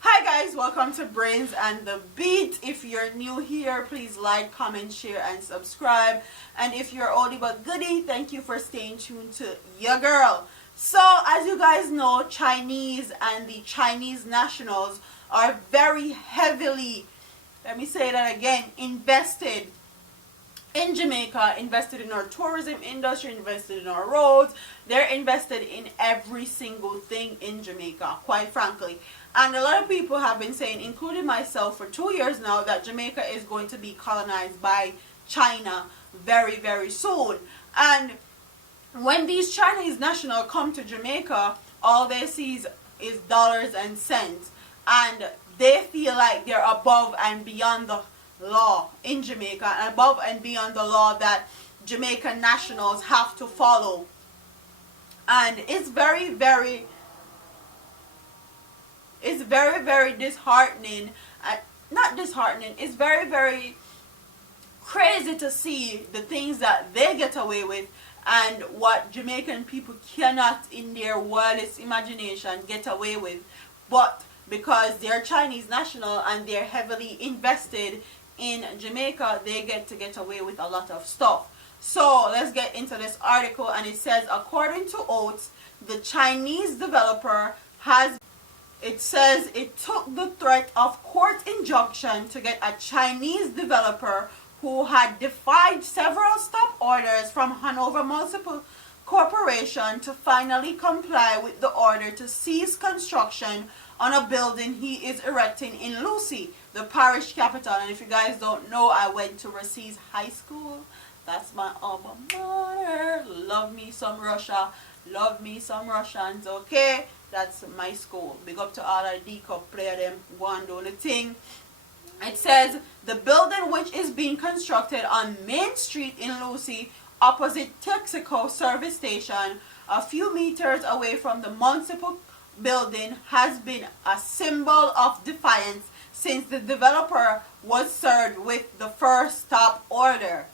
Hi guys, welcome to Brains and the Beat. If you're new here, please like, comment, share, and subscribe. And if you're oldie but goodie, thank you for staying tuned to your girl. So, as you guys know, Chinese and the Chinese nationals are very heavily, let me say that again, invested in Jamaica, invested in our tourism industry, invested in our roads. They're invested in every single thing in Jamaica, quite frankly. And a lot of people have been saying, including myself, for 2 years now, that Jamaica is going to be colonized by China very, very soon. And when these Chinese nationals come to Jamaica, all they see is dollars and cents. And they feel like they're above and beyond the law in Jamaica, and above and beyond the law that Jamaican nationals have to follow. And it's very, very disheartening. Not disheartening, it's very, very crazy to see the things that they get away with and what Jamaican people cannot in their wildest imagination get away with. But because they're Chinese national and they're heavily invested in Jamaica, they get away with a lot of stuff. So let's get into this article, and it says, according to Oates, the Chinese developer it took the threat of court injunction to get a Chinese developer who had defied several stop orders from Hanover Municipal Corporation to finally comply with the order to cease construction on a building he is erecting in Lucy, the parish capital. And if you guys don't know, I went to Racine High School. That's my alma mater. Love me some Russia. Love me some Russians, okay? That's my school. Big up to all our D-Cup player them. Go and do the thing. It says, the building, which is being constructed on Main Street in Lucy, opposite Texaco service station, a few meters away from the municipal building, has been a symbol of defiance since the developer was served with the first stop order.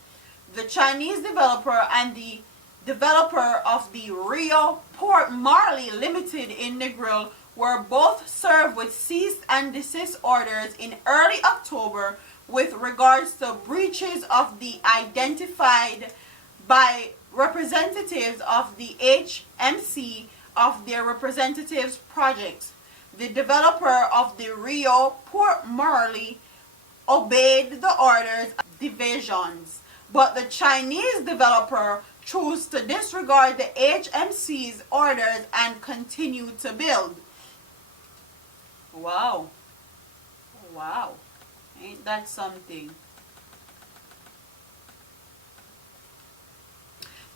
The Chinese developer and the developer of the Rio Port Marley Limited in Negril were both served with cease and desist orders in early October with regards to breaches of the identified by representatives of the HMC of their representatives' projects. The developer of the Rio Port Marley obeyed the orders of divisions, but the Chinese developer chose to disregard the HMC's orders and continue to build. Wow. Wow. Ain't that something?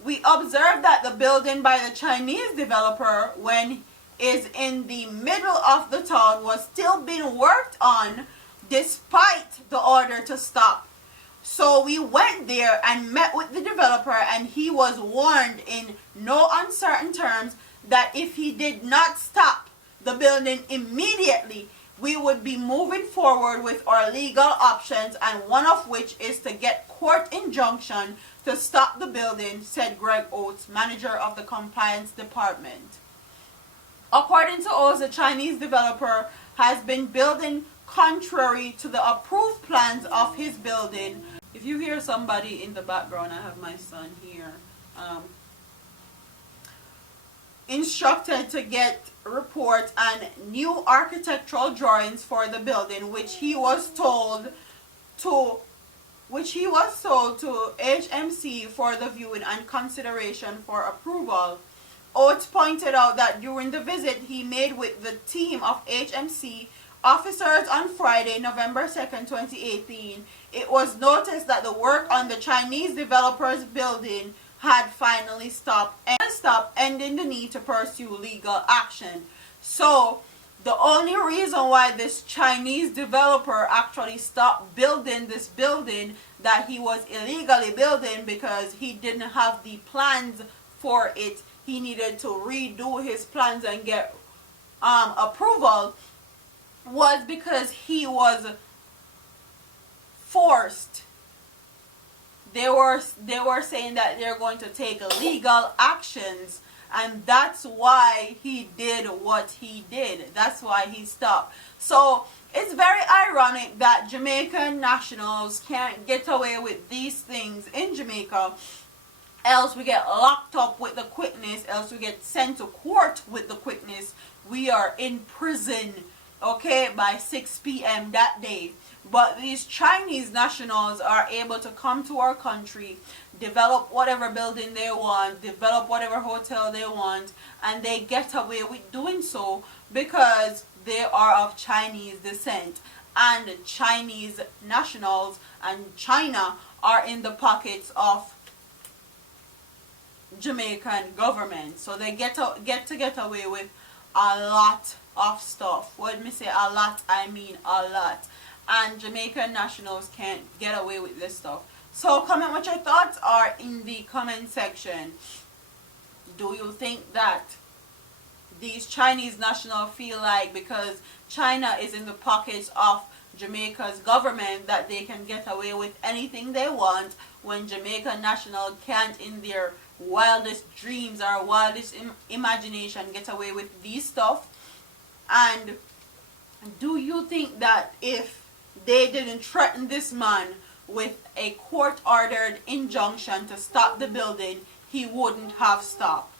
We observed that the building by the Chinese developer, when is in the middle of the town, was still being worked on despite the order to stop. So we went there and met with the developer, and he was warned in no uncertain terms that if he did not stop the building immediately, we would be moving forward with our legal options, and one of which is to get court injunction to stop the building, said Greg Oates, manager of the compliance department. According to Oates, the Chinese developer has been building contrary to the approved plans of his building. If you hear somebody in the background, I have my son here. Instructed to get reports and new architectural drawings for the building, which he was told to HMC for the viewing and consideration for approval. Oates pointed out that during the visit he made with the team of HMC officers on Friday, November 2nd, 2018, it was noticed that the work on the Chinese developer's building had finally stopped, ending the need to pursue legal action. So the only reason why this Chinese developer actually stopped building this building that he was illegally building, because he didn't have the plans for it. He needed to redo his plans and get approval, was because he was forced. They were saying that they're going to take legal actions and that's why he did what he did. That's why he stopped. So it's very ironic that Jamaican nationals can't get away with these things in Jamaica, else we get locked up with the quickness, else we get sent to court with the quickness. We are in prison, okay, by 6 p.m. that day. But these Chinese nationals are able to come to our country, develop whatever building they want, develop whatever hotel they want, and they get away with doing so because they are of Chinese descent. And Chinese nationals and China are in the pockets of Jamaican government. So they get away with a lot of stuff. When me say a lot, I mean a lot. And Jamaican nationals can't get away with this stuff. So comment what your thoughts are in the comment section. Do you think that these Chinese nationals feel like because China is in the pockets of Jamaica's government that they can get away with anything they want, when Jamaican nationals can't in their wildest dreams or wildest imagination get away with these stuff? And do you think that if they didn't threaten this man with a court-ordered injunction to stop the building, he wouldn't have stopped?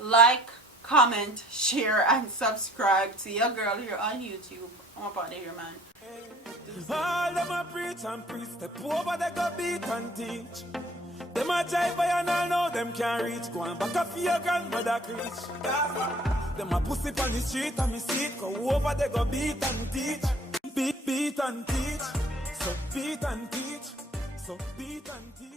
Like, comment, share, and subscribe to your girl here on YouTube. I'm up out of here, man. All them a preach and preach, step over they go beat and teach. Them a jive by and all know them can't reach. Go on back up for your grandmother preach. Them a pussy on the street and me see it. Go over they go beat and teach. Beat and teach. So beat and teach. So beat and teach.